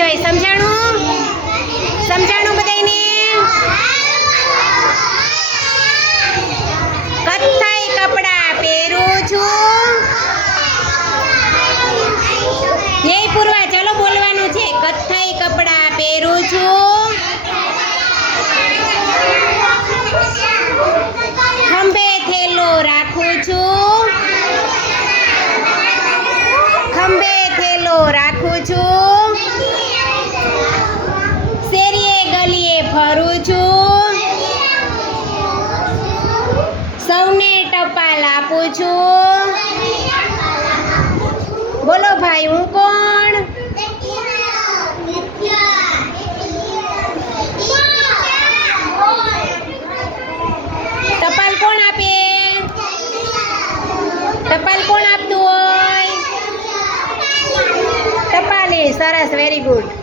જોઈએ સમજાણું? સમજાણું બધાને કથાઈ કપડા પહેરું છું. ધ્યેય પૂરવા, ચલો બોલવાનું છે. કથાઈ કપડા પહેરું છું. ખંભે થેલો રાખું છું. ખંભે થેલો રાખું છું. સૌને ટપાલ આપું છું. બોલો ભાઈ, હું કોણ? ટપાલ કોણ આપે? ટપાલ કોણ આપતું હોય? ટપાલી, સરસ વેરી ગુડ